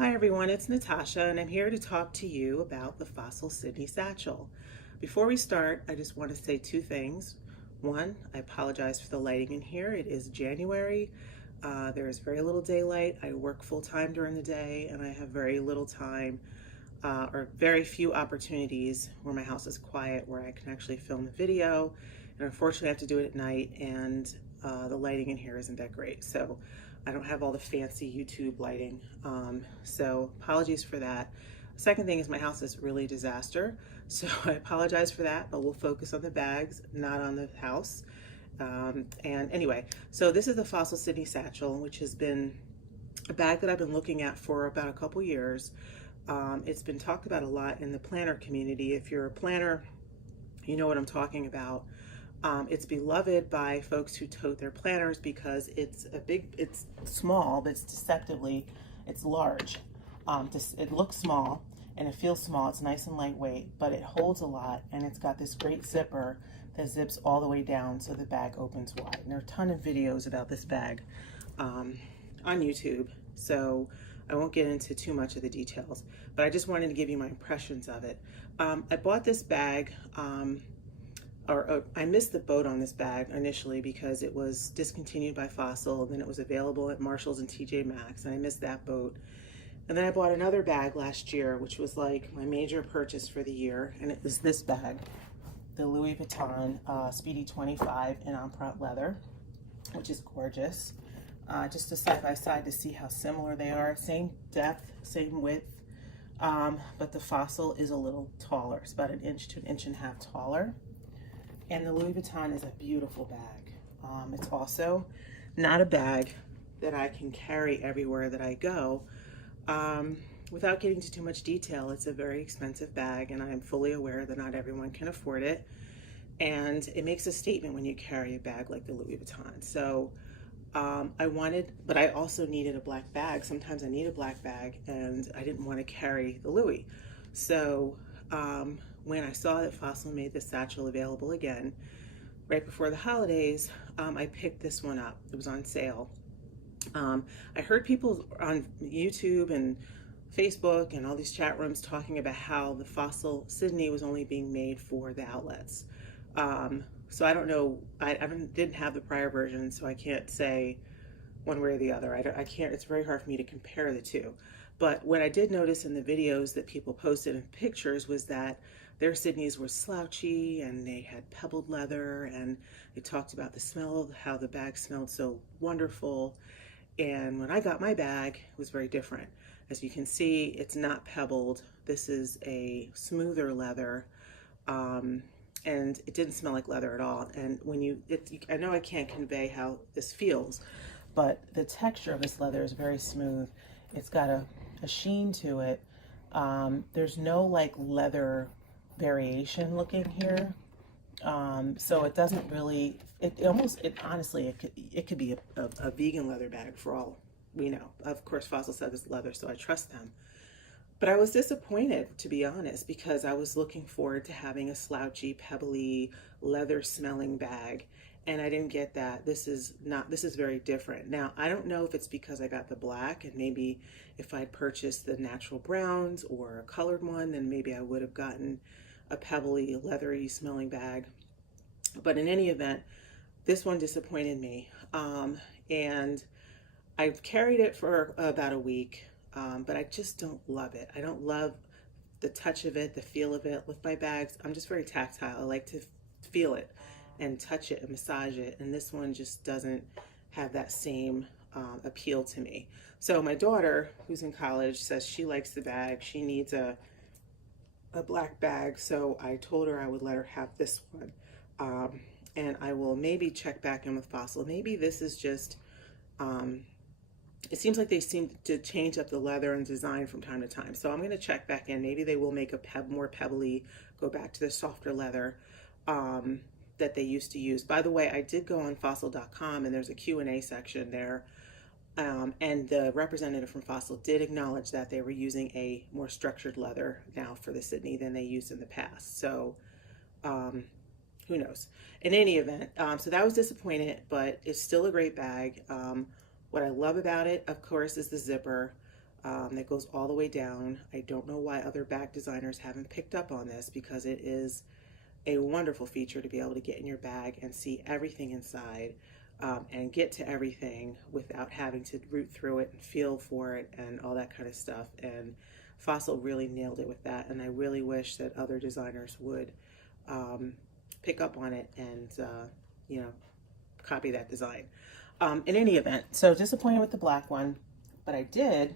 Hi everyone, it's Natasha and I'm here to talk to you about the Fossil Sydney Satchel. Before we start, I just want to say two things. One, I apologize for the lighting in here. It is January. There is very little daylight. I work full-time during the day and I have very little time or very few opportunities where my house is quiet where I can actually film a video. And unfortunately I have to do it at night and the lighting in here isn't that great. So I don't have all the fancy YouTube lighting. So apologies for that. Second thing is my house is really a disaster. So I apologize for that, but we'll focus on the bags, not on the house. And anyway, so this is the Fossil Sydney Satchel, which has been a bag that I've been looking at for about a couple years. It's been talked about a lot in the planner community. If you're a planner, you know what I'm talking about. It's beloved by folks who tote their planners because it's small, but it's large. It looks small and it feels small. It's nice and lightweight, but it holds a lot, and it's got this great zipper that zips all the way down so the bag opens wide. And there are a ton of videos about this bag on YouTube, so I won't get into too much of the details, but I just wanted to give you my impressions of it. I bought this bag, I missed the boat on this bag initially because it was discontinued by Fossil, and then it was available at Marshalls and TJ Maxx, and I missed that boat. And then I bought another bag last year, which was like my major purchase for the year, and it was this bag, the Louis Vuitton Speedy 25 in Empreinte leather, which is gorgeous. Just a side by side to see how similar they are. Same depth, same width, but the Fossil is a little taller. It's about an inch to an inch and a half taller. And the Louis Vuitton is a beautiful bag. It's also not a bag that I can carry everywhere that I go. Without getting into too much detail, it's a very expensive bag, and I am fully aware that not everyone can afford it. And it makes a statement when you carry a bag like the Louis Vuitton. So but I also needed a black bag. Sometimes I need a black bag, and I didn't want to carry the Louis. So when I saw that Fossil made the satchel available again, right before the holidays, I picked this one up. It was on sale. I heard people on YouTube and Facebook and all these chat rooms talking about how the Fossil Sydney was only being made for the outlets. So I don't know, I didn't have the prior version, so I can't say one way or the other. I can't, it's very hard for me to compare the two. But what I did notice in the videos that people posted in pictures was that their Sydneys were slouchy and they had pebbled leather, and they talked about the smell, how the bag smelled so wonderful. And when I got my bag, it was very different. As you can see, it's not pebbled. This is a smoother leather, and it didn't smell like leather at all. And when I know I can't convey how this feels, but the texture of this leather is very smooth. It's got a sheen to it. There's no like leather variation looking here. So it doesn't really, honestly, it could be a vegan leather bag for all we know. Of course, Fossil said it's leather, so I trust them. But I was disappointed, to be honest, because I was looking forward to having a slouchy, pebbly, leather smelling bag, and I didn't get that. This is very different. Now, I don't know if it's because I got the black, and maybe if I'd purchased the natural browns or a colored one, then maybe I would have gotten a pebbly, leathery smelling bag. But in any event, this one disappointed me. And I've carried it for about a week, but I just don't love it. I don't love the touch of it, the feel of it. With my bags, I'm just very tactile. I like to feel it and touch it and massage it. And this one just doesn't have that same appeal to me. So my daughter, who's in college, says she likes the bag. She needs a black bag. So I told her I would let her have this one. And I will maybe check back in with Fossil. Maybe this is just, it seems like they seem to change up the leather and design from time to time. So I'm going to check back in. Maybe they will make a more pebbly, go back to the softer leather that they used to use. By the way, I did go on fossil.com, and there's a Q&A section there. And the representative from Fossil did acknowledge that they were using a more structured leather now for the Sydney than they used in the past. So who knows? In any event, so that was disappointed, but it's still a great bag. What I love about it, of course, is the zipper. that goes all the way down. I don't know why other bag designers haven't picked up on this, because it is a wonderful feature to be able to get in your bag and see everything inside, and get to everything without having to root through it and feel for it and all that kind of stuff. And Fossil really nailed it with that, and I really wish that other designers would pick up on it and you know, copy that design. In any event, so disappointed with the black one, but I did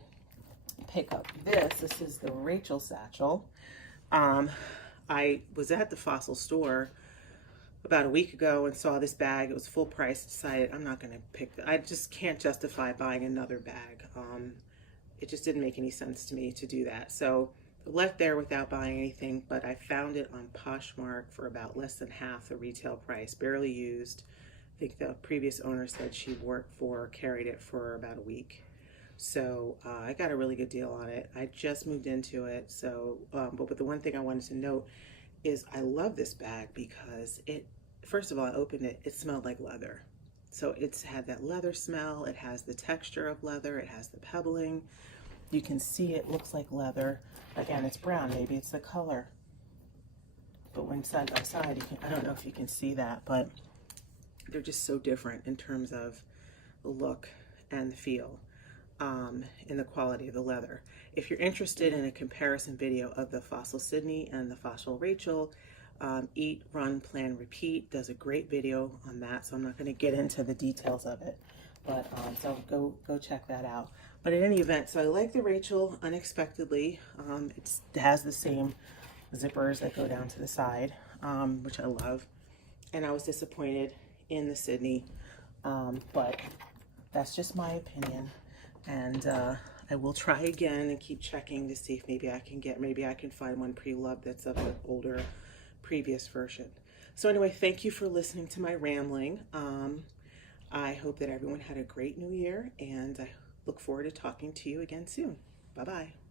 pick up this. This is the Rachel satchel. I was at the Fossil store about a week ago and saw this bag. It was full price. Decided I'm not going to pick. I just can't justify buying another bag. It just didn't make any sense to me to do that. So I left there without buying anything, but I found it on Poshmark for about less than half the retail price, barely used. I think the previous owner said she carried it for about a week. So I got a really good deal on it. I just moved into it. So, but the one thing I wanted to note is I love this bag because first of all, I opened it, it smelled like leather. So it's had that leather smell. It has the texture of leather. It has the pebbling. You can see it looks like leather. Again, it's brown. Maybe it's the color. But when side by side, I don't know if you can see that, but they're just so different in terms of the look and the feel, and the quality of the leather. If you're interested in a comparison video of the Fossil Sydney and the Fossil Rachel, Eat, Run, Plan, Repeat does a great video on that, so I'm not going to get into the details of it, but so go check that out. But in any event, so I like the Rachel unexpectedly. It has the same zippers that go down to the side, which I love, and I was disappointed in the Sydney, but that's just my opinion. And I will try again and keep checking to see if maybe I can find one pre-loved that's of an older previous version. So anyway, thank you for listening to my rambling. I hope that everyone had a great new year, and I look forward to talking to you again soon. Bye-bye.